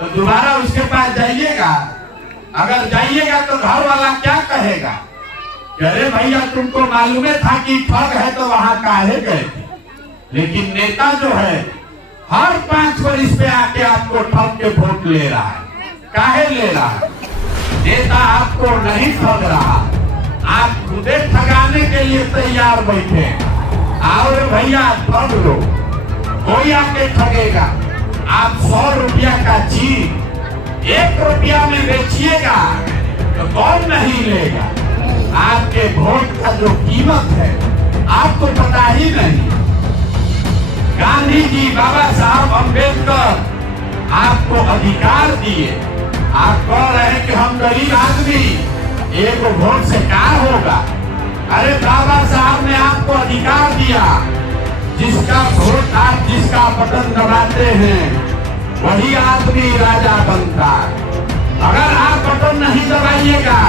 तो दोबारा उसके पास जाइएगा? अगर जाइएगा तो घर वाला क्या कहेगा? अरे भैया तुमको मालूम था कि ठग है तो वहां काहे गए थे? लेकिन नेता जो है हर 5 वर्ष पे आके आपको ठग के वोट ले रहा है। काहे ले रहा है? नेता आपको नहीं ठग रहा, आप खुदे ठगाने के लिए तैयार बैठे। आओ भैया ठग लो, कोई आके ठगेगा। आप 100 रुपया का चीज 1 रुपया में बेचिएगा तो कौन नहीं लेगा? आपके वोट का जो कीमत है आपको पता ही नहीं। गांधी जी, बाबा साहब अम्बेडकर आपको अधिकार दिए। आप कह रहे हैं कि हम गरीब आदमी, एक वोट से क्या होगा? अरे बाबा साहब ने आपको अधिकार दिया, जिसका वोट आप जिसका बटन दबाते हैं वही आदमी राजा बनता है। अगर आप बटन नहीं दबाइएगा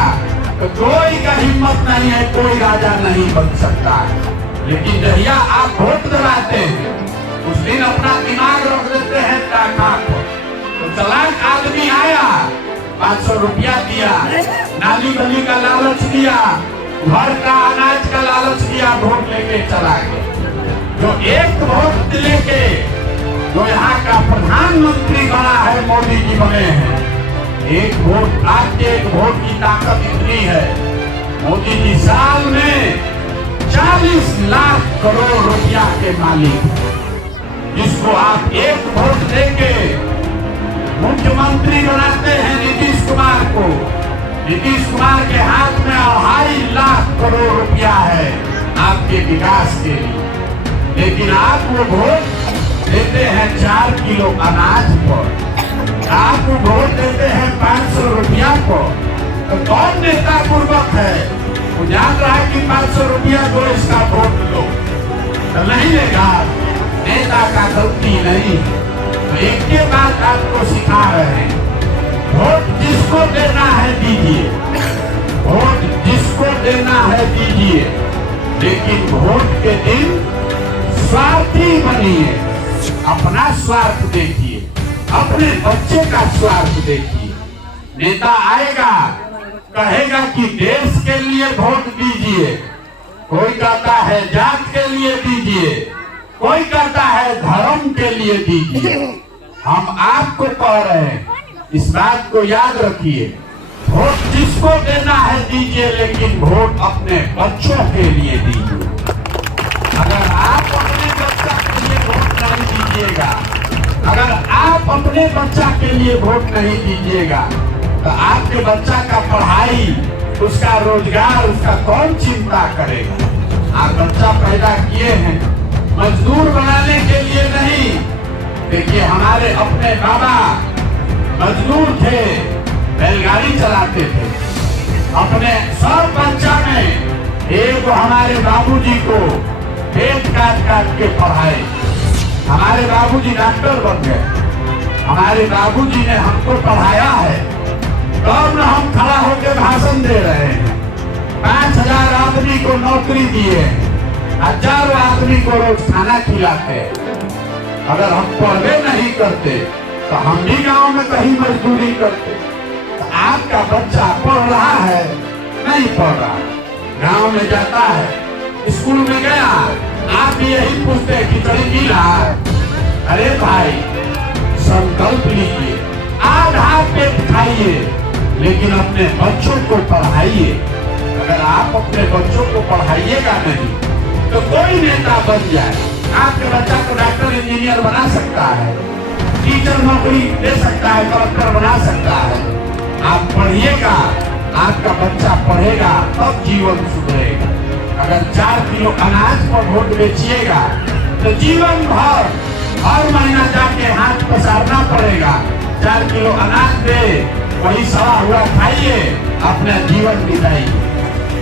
तो कोई का हिम्मत नहीं है, कोई राजा नहीं बन सकता है। लेकिन जहिया आप वोट दबाते हैं उस दिन अपना दिमाग रख देते हैं टाका पर। तो चालाक आदमी आया, 500 रुपया दिया, नाली गली का लालच दिया, घर का अनाज का लालच दिया, वोट लेके चला गया। जो एक वोट लेके जो यहाँ का प्रधानमंत्री बना है, मोदी जी बने हैं, एक वोट, आपके एक वोट की ताकत इतनी है। मोदी जी साल में 40 लाख करोड़ रुपया के मालिक, जिसको आप एक वोट देके मुख्यमंत्री बनाते हैं नीतीश कुमार को। नीतीश कुमार के हाथ में 2.5 लाख करोड़ रुपया है आपके विकास के लिए, लेकिन आप वो वोट देते हैं 4 किलो अनाज पर, आप वो वोट देते हैं 500 रुपया पर। तो कौन नेता पूर्वक है? वो जान रहा है कि 500 रुपया दो, इसका वोट लो, तो नहीं लेगा। नेता का गलती नहीं। तो एक के बाद आपको सिखा रहे हैं, वोट जिसको देना है दीजिए, वोट जिसको देना है दीजिए, लेकिन वोट के दिन स्वार्थी बनिए। अपना स्वार्थ देखिए, अपने बच्चे का स्वार्थ देखिए। नेता आएगा कहेगा कि देश के लिए वोट दीजिए, कोई कहता है जात के लिए दीजिए, कोई कहता है धर्म के लिए दीजिए। हम आपको कह रहे हैं, इस बात को याद रखिए, वोट जिसको देना है दीजिए, लेकिन वोट अपने बच्चों के लिए दीजिए। अगर आप अपने बच्चा के लिए वोट नहीं दीजिएगा, अगर आप अपने बच्चा के लिए वोट नहीं दीजिएगा, तो आपके बच्चा का पढ़ाई, उसका रोजगार, उसका कौन चिंता करेगा? आप बच्चा पैदा किए हैं मजदूर बनाने के लिए नहीं। देखिए हमारे अपने बाबा मजदूर थे, बैलगाड़ी चलाते थे। अपने सब बच्चा में एक हमारे बाबूजी को पेट काट काट के पढ़ाए। हमारे बाबूजी डॉक्टर बन गए। हमारे बाबूजी ने हमको पढ़ाया है, तब न हम खड़ा होकर भाषण दे रहे हैं। 5000 आदमी को नौकरी दिए, हजारों आदमी को रोज खाना खिलाते। अगर हम पढ़े नहीं करते तो हम भी गांव में कहीं मजदूरी करते। तो आपका बच्चा पढ़ रहा है, नहीं पढ़ रहा, गांव में जाता है, स्कूल में गया, आप भी यही पूछते खिचड़ी मिला? अरे भाई संकल्प लीजिए, आधा पेट खाइए, लेकिन अपने बच्चों को पढ़ाइए। अगर आप अपने बच्चों को पढ़ाइएगा नहीं तो कोई नेता बन जाए, आपके बच्चा को डॉक्टर इंजीनियर बना सकता है, टीचर नौकरी दे सकता है, कलेक्टर बना सकता है। आप पढ़िएगा, आपका बच्चा पढ़ेगा तब जीवन सुधरेगा। अगर 4 किलो अनाज पर वोट बेचिएगा तो जीवन भर हर महीना जाके हाथ पसारना पड़ेगा। 4 किलो अनाज दे, वही सड़ा हुआ खाइए, अपना जीवन बिताइए।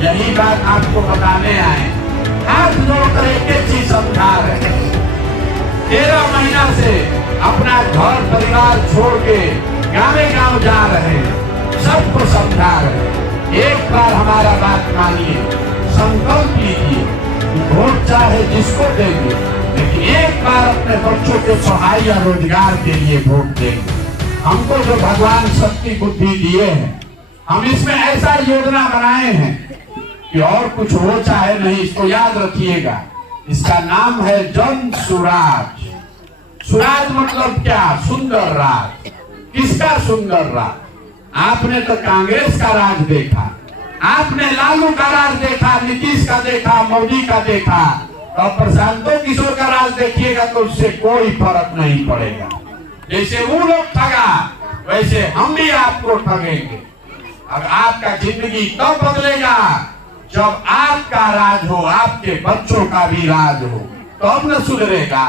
यही बात आपको बताने आए। हाथ जोड़कर एक चीज समझा रहे, 13 महीना से अपना घर परिवार छोड़ के गाँव जा रहे हैं, सबको समझा रहे। एक बार हमारा बात मानिए, संकल्प लीजिए, वोट चाहे जिसको देंगे, लेकिन एक बार अपने बच्चों के पढ़ाई या रोजगार के लिए वोट देंगे। हमको जो भगवान शक्ति बुद्धि दिए हैं, हम इसमें ऐसा योजना बनाए हैं कि और कुछ हो चाहे नहीं, इसको याद रखिएगा। इसका नाम है जन सुराज। सुराज मतलब क्या? सुंदर राज। किसका सुंदर राज? आपने तो कांग्रेस का राज देखा, आपने लालू का राज देखा, नीतीश का देखा, मोदी का देखा, और प्रशांतो किशोर का राज देखिएगा तो उससे कोई फर्क नहीं पड़ेगा। जैसे वो लोग ठगा वैसे हम भी आपको ठगेंगे। अब आपका जिंदगी तब बदलेगा जब आपका राज हो, आपके बच्चों का भी राज हो, तब न सुधरेगा।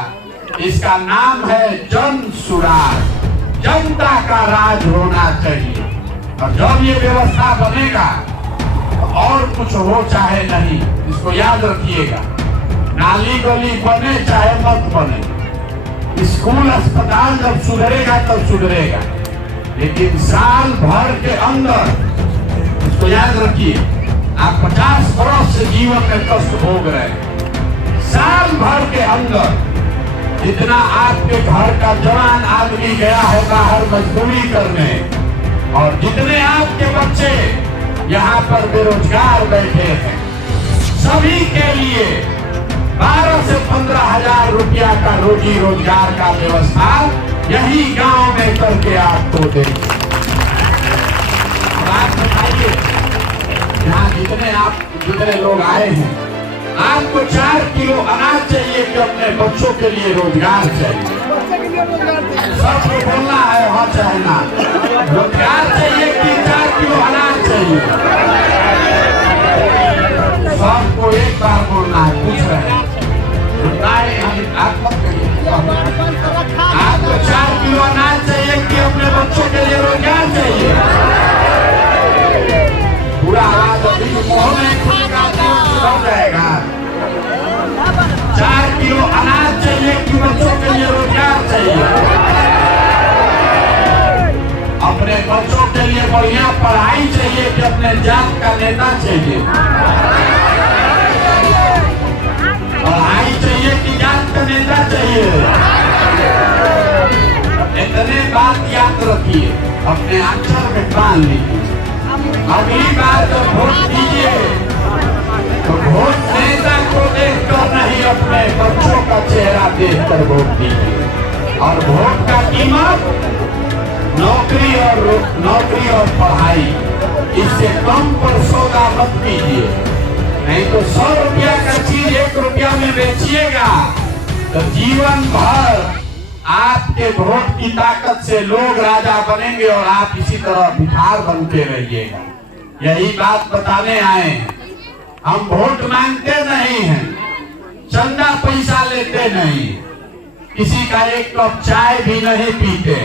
इसका नाम है जन सुराज। जनता का राज होना चाहिए, और जब ये व्यवस्था बनेगा तो और कुछ हो चाहे नहीं, इसको याद रखिएगा। नाली गली बने चाहे मत बने, स्कूल अस्पताल जब सुधरेगा तब सुधरेगा, लेकिन साल भर के अंदर, इसको याद रखिए, आप 50 वर्ष से जीवन में कष्ट भोग रहे हैं, साल भर के अंदर जितना आपके घर का जवान आदमी गया है बाहर मजदूरी करने, और जितने आपके बच्चे यहाँ पर बेरोजगार बैठे हैं, सभी के लिए 12 से 15 हजार रुपया का रोजी रोजगार का व्यवस्था यही गांव में करके आपको देंगे। आप बताइए, यहाँ जितने लोग आए हैं, आपको 4 किलो अनाज चाहिए कि अपने बच्चों के लिए रोजगार चाहिए? सबको बोलना है हाँ चाहे ना। रोजगार चाहिए कि 4 किलो अनाज चाहिए? सबको एक बार बोलना है। पूछ रहे हैं आप मत करिए। आपको 4 किलो अनाज चाहिए कि अपने बच्चों के लिए रोजगार चाहिए? पूरा आवाज अभी मुंह में हो जाएगा। 4 किलो अनाज चाहिए कि बच्चों के लिए रोजगार चाहिए? अपने बच्चों के लिए बढ़िया पढ़ाई चाहिए कि अपने जात का नेता चाहिए? पढ़ाई चाहिए कि जात का नेता चाहिए? इतने बात याद रखिए, अपने अक्षर में बांध लीजिए। अगली बार जब वोट दीजिए तो वोट नेता को देखकर नहीं, अपने बच्चों का चेहरा देखकर वोट दीजिए। और वोट का कीमत नौकरी और पढ़ाई, इससे कम पर सौदा मत कीजिए। नहीं तो 100 रुपया का चीज 1 रुपया में बेचिएगा तो जीवन भर आपके वोट की ताकत से लोग राजा बनेंगे और आप इसी तरह भिखार बनते रहिएगा। यही बात बताने आए हैं। हम वोट मांगते नहीं हैं, चंदा पैसा लेते नहीं, किसी का 1 कप चाय भी नहीं पीते।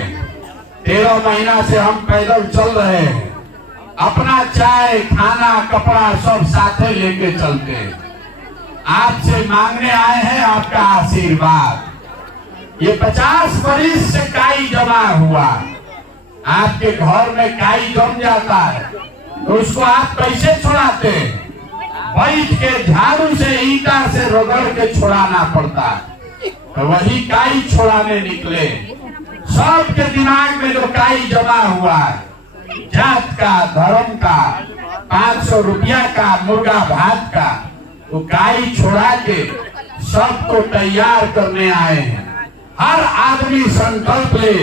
13 महीना से हम पैदल चल रहे हैं, अपना चाय खाना कपड़ा सब साथे लेके चलते हैं। आपसे मांगने आए हैं आपका आशीर्वाद। ये 50 बरिस से काई जमा हुआ, आपके घर में काई जम जाता है तो उसको आप कैसे छुड़ाते हैं? बैठ के झाड़ू से ईंटा से रगड़ के छुड़ाना पड़ता है। तो वही काई छुड़ाने निकले। सबके दिमाग में जो काई जमा हुआ है, जात का, धर्म का, 500 रुपया का, मुर्गा भात का, तो काई छोड़ा के सबको तैयार करने आए हैं। हर आदमी संकल्प ले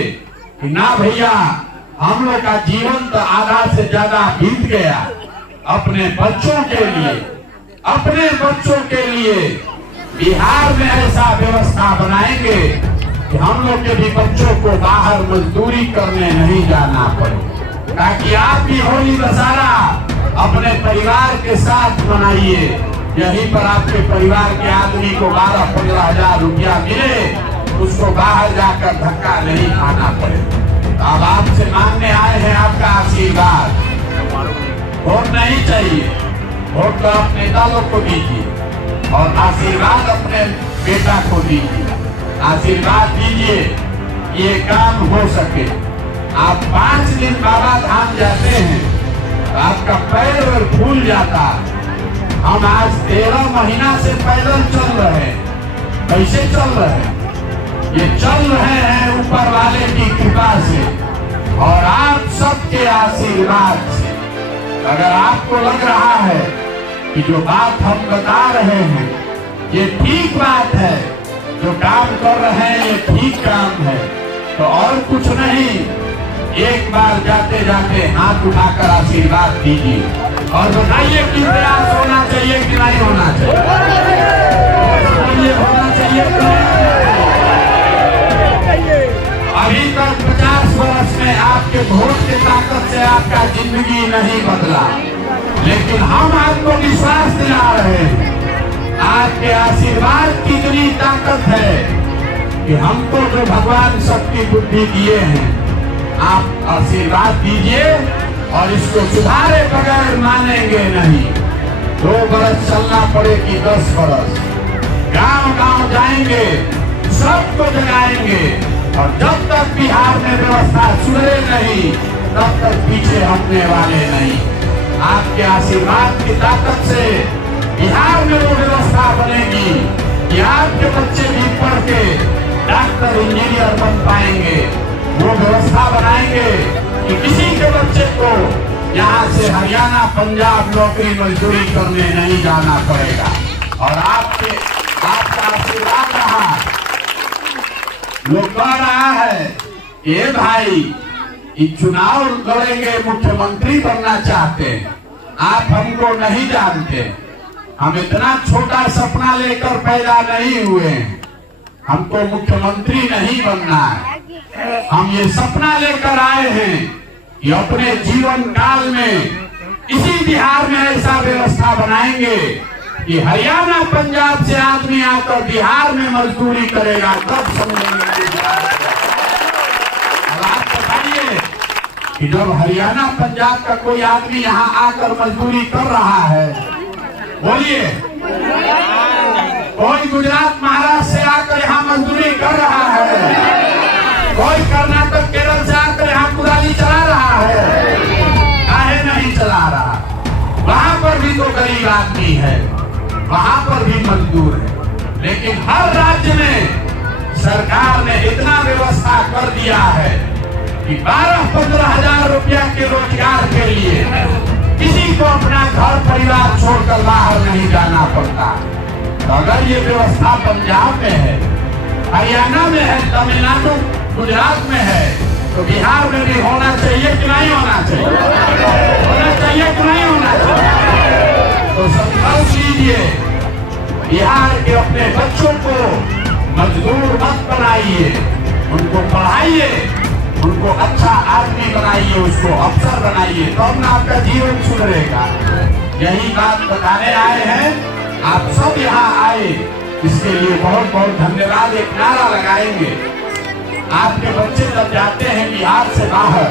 कि ना भैया, हम लोग का जीवन तो आधा से ज्यादा बीत गया, अपने बच्चों के लिए बिहार में ऐसा व्यवस्था बनाएंगे कि हम लोग के भी बच्चों को बाहर मजदूरी करने नहीं जाना पड़े, ताकि आप भी होली दशहरा अपने परिवार के साथ मनाइए। यहीं पर आपके परिवार के आदमी को 12-15 हजार रुपया मिले, उसको बाहर जाकर धक्का नहीं खाना पड़े। अब आपसे मांगने आए हैं आपका आशीर्वाद। वोट नहीं चाहिए, वोट तो आप नेता लोग को दीजिए और आशीर्वाद अपने बेटा को दीजिए। आशीर्वाद दीजिए ये काम हो सके। आप 5 दिन बाबा धाम जाते हैं तो आपका पैर फूल जाता। हम आज 13 महीना से पैदल चल रहे हैं। कैसे चल रहे हैं? ये चल रहे हैं ऊपर वाले की कृपा से। आशीर्वाद से। अगर आपको लग रहा है कि जो बात हम बता रहे हैं ये ठीक बात है, जो काम कर रहे हैं ये ठीक काम है, तो और कुछ नहीं, एक बार जाते जाते हाथ उठाकर आशीर्वाद दीजिए और बताइए कि प्रयास होना चाहिए कि नहीं होना चाहिए, होना चाहिए कि नहीं। अभी तक 50 वर्ष में आपके वोट की ताकत से आपका जिंदगी नहीं बदला, लेकिन हम आपको विश्वास दिला रहे हैं, आपके आशीर्वाद की इतनी ताकत है कि हमको जो भगवान शक्ति बुद्धि दिए हैं, आप आशीर्वाद दीजिए और इसको सुधारे बगैर मानेंगे नहीं। 2 बरस चलना पड़े कि 10 बरस, गांव गांव जाएंगे, सबको जगाएंगे और जब तक बिहार में व्यवस्था सुधरे नहीं तब तक पीछे हटने वाले नहीं। आपके आशीर्वाद की ताकत से बिहार में वो व्यवस्था बनेगी कि आपके बच्चे भी पढ़ के डॉक्टर इंजीनियर बन पाएंगे। वो व्यवस्था बनाएंगे कि किसी के बच्चे को यहाँ से हरियाणा पंजाब नौकरी मजदूरी करने नहीं जाना पड़ेगा। और आपका आशीर्वाद रहा। लोग कह रहा है ये भाई ये चुनाव लड़ेंगे, मुख्यमंत्री बनना चाहते हैं, आप हमको नहीं जानते, हम इतना छोटा सपना लेकर पैदा नहीं हुए हैं, हमको मुख्यमंत्री नहीं बनना है। हम ये सपना लेकर आए हैं कि अपने जीवन काल में इसी बिहार में ऐसा व्यवस्था बनाएंगे कि हरियाणा पंजाब से आदमी आकर बिहार में मजदूरी करेगा तब समझेंगे। अब आप बताइए कि जब हरियाणा पंजाब का कोई आदमी यहाँ आकर मजदूरी कर रहा है, बोलिए, कोई गुजरात महाराष्ट्र से आकर यहाँ मजदूरी कर रहा है, कोई कर्नाटक केरल से आकर यहाँ कुदाली चला रहा है, काहे नहीं चला रहा? वहां पर भी तो गरीब आदमी है, वहां पर भी मजदूर है, लेकिन हर राज्य में सरकार ने इतना व्यवस्था कर दिया है कि 12-15 हजार रुपया के रोजगार के लिए किसी को अपना घर परिवार छोड़कर बाहर नहीं जाना पड़ता। तो अगर ये व्यवस्था पंजाब में है, हरियाणा में है, तमिलनाडु गुजरात में है, तो बिहार में भी होना चाहिए कि नहीं होना चाहिए? होना चाहिए कि नहीं होना चाहिए? तो संकल्प लीजिए, बिहार के अपने बच्चों को मजदूर मत बनाइए, उनको पढ़ाइए, उनको अच्छा आदमी बनाइए, उसको अफसर बनाइए, तो अपना आपका जीवन सुधरेगा। यही बात बताने आए हैं, आप सब यहाँ आए, इसके लिए बहुत बहुत धन्यवाद। एक नारा लगाएंगे, आपके बच्चे जब जाते हैं बिहार से बाहर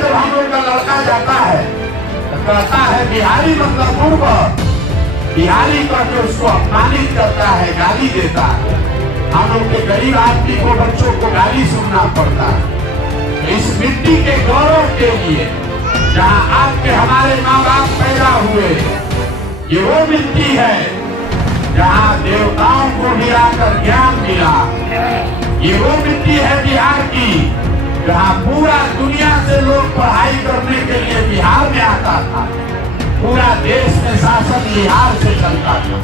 जब हम लोग का लड़का जाता है तो कहता है बिहारी मतलब मूर्ख, बिहारी करके उसको अपमानित करता है, गाली देता है। हम लोग के गरीब आदमी को, बच्चों को गाली सुनना पड़ता है। इस मिट्टी के गौरव के लिए जहाँ आपके हमारे माँ बाप पैदा हुए, ये वो मिट्टी है जहाँ देवताओं को भी आकर ज्ञान मिला। ये वो मिट्टी है बिहार की जहाँ पूरा दुनिया से लोग पढ़ाई करने के लिए बिहार में आता था, पूरा देश में शासन बिहार से चलता था।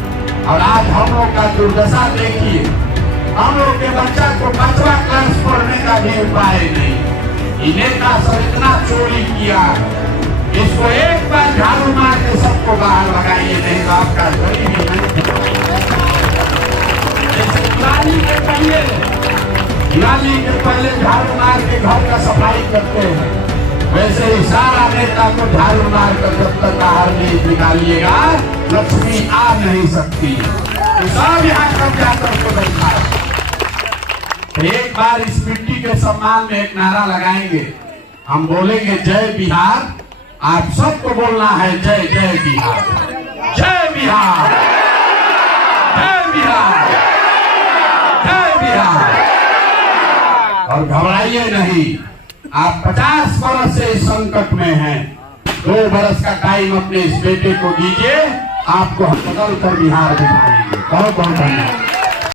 और आज हम लोग का दुर्दशा देखिए, हम लोग के बच्चा को 5वां क्लास पढ़ने का भी उपाय नहीं। इन्हें का सब इतना चोरी किया, इसको एक बार झाड़ू मार के सबको बाहर लगाइए, नहीं तो आपका गरीबी नहीं। दिवाली के पहले झाड़ू मार के घर का सफाई करते हैं, वैसे ही सारा नेता को झाड़ू मार कर जब तक बाहर नहीं निकालिएगा, लक्ष्मी आ नहीं सकती। तो सब यहाँ कब्जा करके बैठा है। तो एक बार इस मिट्टी के सम्मान में एक नारा लगाएंगे, हम बोलेंगे जय बिहार। आप सबको बोलना है जय जय बिहार, जय बिहार, जय बिहार, जय बिहार। और घबराइए नहीं, आप 50 वर्ष से इस संकट में हैं, 2 बरस का टाइम अपने इस बेटे को दीजिए, आपको हम बदल कर बिहार दिखाएंगे। बहुत बहुत धन्यवाद।